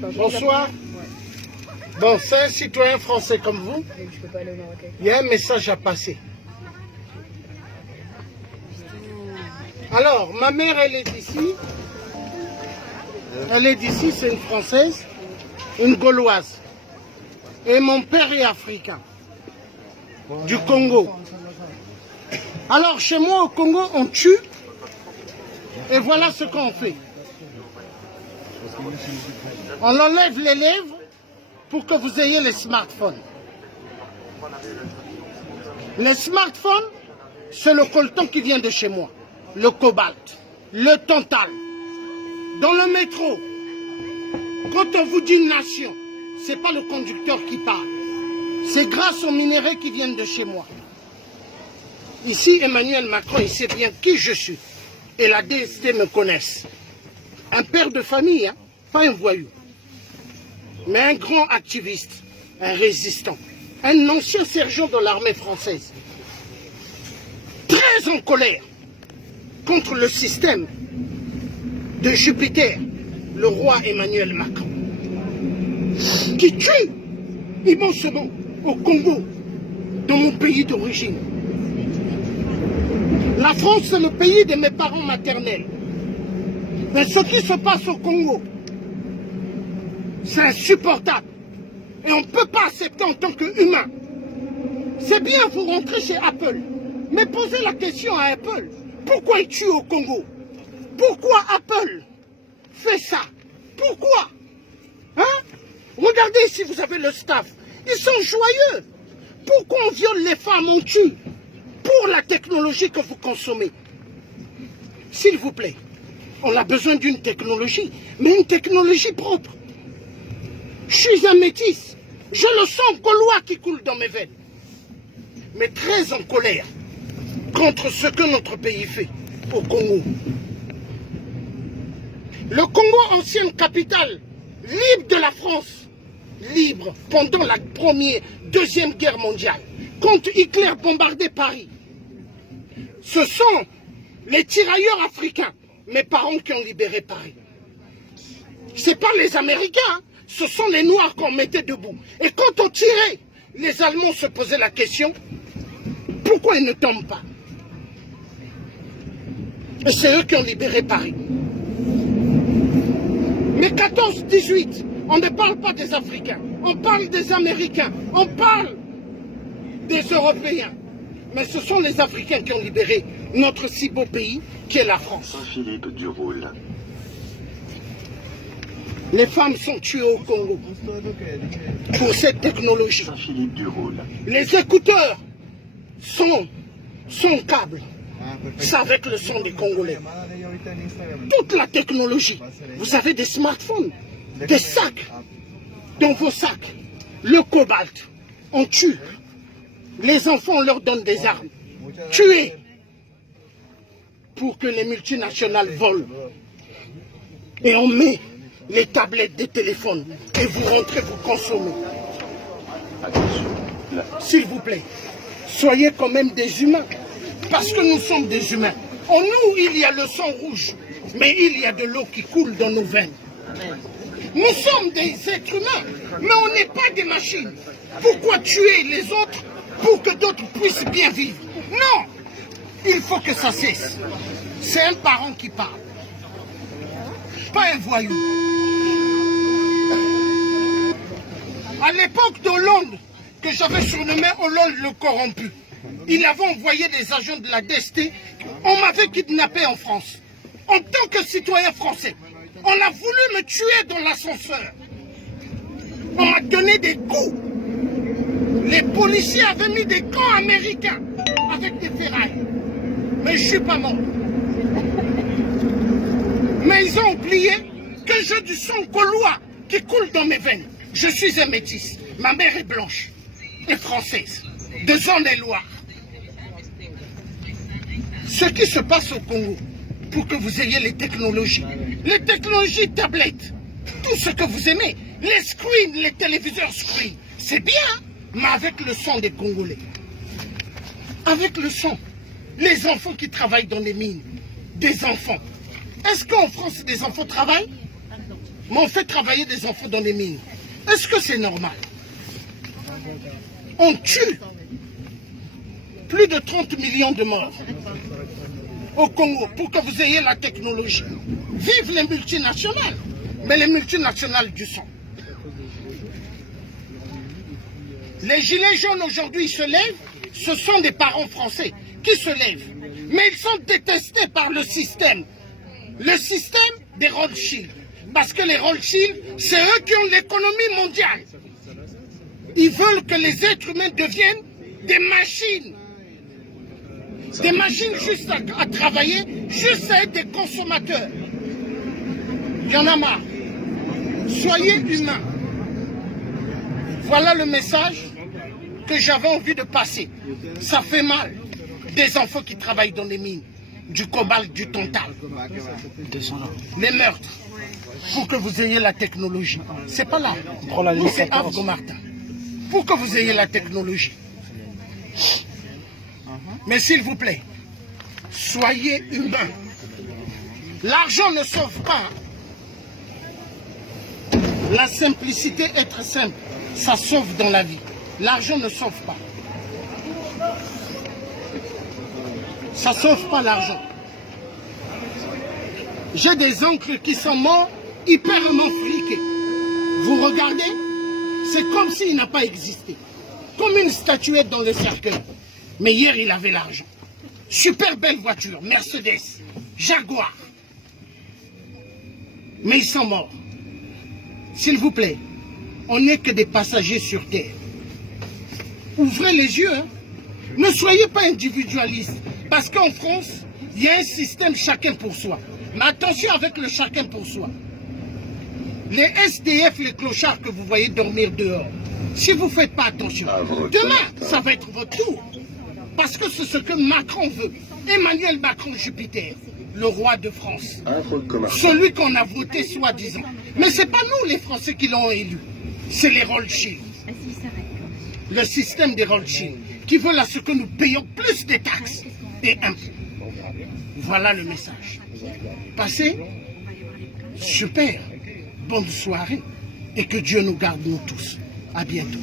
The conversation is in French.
Bonsoir. Bon, c'est un citoyen français comme vous. Il y a un message à passer. Alors, ma mère, elle est d'ici. Elle est d'ici, c'est une Française, une Gauloise. Et mon père est africain, du Congo. Alors, chez moi, au Congo, on tue. Et voilà ce qu'on fait. On enlève les lèvres pour que vous ayez les smartphones. Les smartphones, c'est le coltan qui vient de chez moi. Le cobalt, le tantal. Dans le métro, quand on vous dit nation, ce n'est pas le conducteur qui parle. C'est grâce aux minéraux qui viennent de chez moi. Ici, Emmanuel Macron, il sait bien qui je suis. Et la DST me connaissent. Un père de famille, hein, pas un voyou. Mais un grand activiste, un résistant. Un ancien sergent de l'armée française. Très en colère contre le système de Jupiter, le roi Emmanuel Macron, qui tue immensément au Congo, dans mon pays d'origine. La France, c'est le pays de mes parents maternels. Mais ce qui se passe au Congo, c'est insupportable. Et on ne peut pas accepter en tant qu'humain. C'est bien, vous rentrez chez Apple. Mais posez la question à Apple. Pourquoi il tue au Congo? Pourquoi Apple fait ça? Pourquoi? Hein? Regardez si vous avez le staff. Ils sont joyeux. Pourquoi on viole les femmes, on tue? Pour la technologie que vous consommez. S'il vous plaît, on a besoin d'une technologie, mais une technologie propre. Je suis un métis. Je le sens gaulois qui coule dans mes veines. Mais très en colère contre ce que notre pays fait au Congo. Le Congo, ancienne capitale, libre de la France, libre pendant la deuxième guerre mondiale, quand Hitler bombardait Paris. Ce sont les tirailleurs africains, mes parents qui ont libéré Paris. Ce n'est pas les Américains, hein. Ce sont les Noirs qu'on mettait debout. Et quand on tirait, les Allemands se posaient la question, pourquoi ils ne tombent pas? Et c'est eux qui ont libéré Paris. Mais 14-18, on ne parle pas des Africains, on parle des Américains, on parle des Européens. Mais ce sont les Africains qui ont libéré notre si beau pays, qui est la France. Philippe Duroul. Les femmes sont tuées au Congo pour cette technologie. Philippe Duroul. Les écouteurs sont câbles. C'est avec le son des Congolais. Toute la technologie. Vous avez des smartphones, des sacs. Dans vos sacs, le cobalt, on tue. Les enfants, on leur donne des armes. Tuez pour que les multinationales volent. Et on met les tablettes des téléphones. Et vous rentrez, vous consommez. S'il vous plaît, soyez quand même des humains. Parce que nous sommes des humains. En nous, il y a le sang rouge. Mais il y a de l'eau qui coule dans nos veines. Nous sommes des êtres humains. Mais on n'est pas des machines. Pourquoi tuer les autres pour que d'autres puissent bien vivre? Non! Il faut que ça cesse. C'est un parent qui parle. Pas un voyou. À l'époque d'Hollande, que j'avais surnommé Hollande le corrompu, il avait envoyé des agents de la DST. On m'avait kidnappé en France. En tant que citoyen français, on a voulu me tuer dans l'ascenseur. On m'a donné des coups. Les policiers avaient mis des camps américains avec des ferrailles. Mais je ne suis pas mort. Mais ils ont oublié que j'ai du sang gaulois qui coule dans mes veines. Je suis un métis. Ma mère est blanche et française, de Zone-et-Loire. Ce qui se passe au Congo, pour que vous ayez les technologies tablettes, tout ce que vous aimez, les screens, les téléviseurs screens, c'est bien, mais avec le sang des Congolais. Avec le sang. Les enfants qui travaillent dans les mines, des enfants. Est-ce qu'en France, des enfants travaillent? mais on fait travailler des enfants dans les mines. Est-ce que c'est normal? On tue plus de 30 millions de morts au Congo pour que vous ayez la technologie. Vive les multinationales, mais les multinationales du sang. Les gilets jaunes aujourd'hui se lèvent, ce sont des parents français qui se lèvent. Mais ils sont détestés par le système des Rothschild. Parce que les Rothschild, c'est eux qui ont l'économie mondiale. Ils veulent que les êtres humains deviennent des machines. Des machines juste à travailler, juste à être des consommateurs. Il y en a marre. Soyez humains. Voilà le message que j'avais envie de passer. Ça fait mal. Des enfants qui travaillent dans les mines, du cobalt, du tantal. Les meurtres. Pour que vous ayez la technologie. C'est pas là. C'est Argo Martin. Pour que vous ayez la technologie. Mais s'il vous plaît, soyez humains. L'argent ne sauve pas. La simplicité, être simple, ça sauve dans la vie. L'argent ne sauve pas. Ça ne sauve pas l'argent. J'ai des oncles qui sont morts, hyperement fliqués. Vous regardez, c'est comme s'il n'a pas existé. Comme une statuette dans le cercueil. Mais hier, il avait l'argent. Super belle voiture, Mercedes, Jaguar. Mais ils sont morts. S'il vous plaît, on n'est que des passagers sur Terre. Ouvrez les yeux. Hein. Ne soyez pas individualistes. Parce qu'en France, il y a un système chacun pour soi. Mais attention avec le chacun pour soi. Les SDF, les clochards que vous voyez dormir dehors, si vous ne faites pas attention, demain, ça va être votre tour. Parce que c'est ce que Macron veut. Emmanuel Macron Jupiter, le roi de France. Celui qu'on a voté soi-disant. Mais ce n'est pas nous les Français qui l'ont élu. C'est les Rothschild. Le système des Rothschild qui veulent à ce que nous payons plus de taxes et impôts. Voilà le message. Passez. Super. Bonne soirée. Et que Dieu nous garde nous tous. À bientôt.